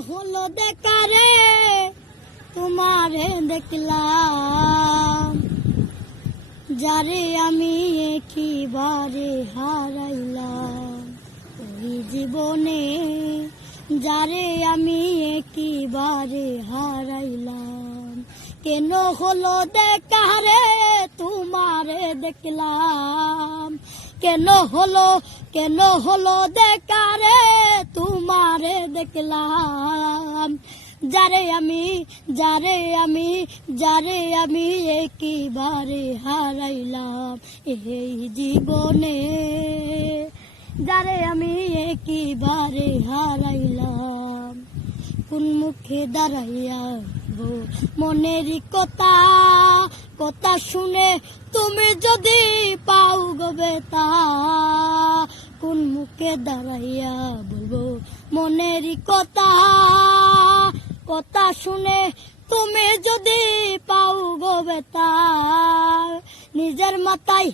হলো দেখারে তোমারে দেখলাম। যারে আমি একেবারে হারাইলাম। ওই জীবনে যারে আমি একেবারে হারাইলাম। কেন হলো দেখারে তোমারে দেখলাম। কেন হলো কেন হলো দেখারে দেখলাম। যারে আমি যারে আমি যারে আমি একেবারে হারাইলাম এই জীবনে। যারে আমি একেবারে হারাইলাম, কোন মুখে দাঁড়াইয়া মনের কথা? কথা শুনে তুমি যদি পাও গো বেতা মুখে দাঁড়াইয়া বলব মনের কথা কথা শুনে তুমি যদি পাও গো বেতা নিজের মাথায়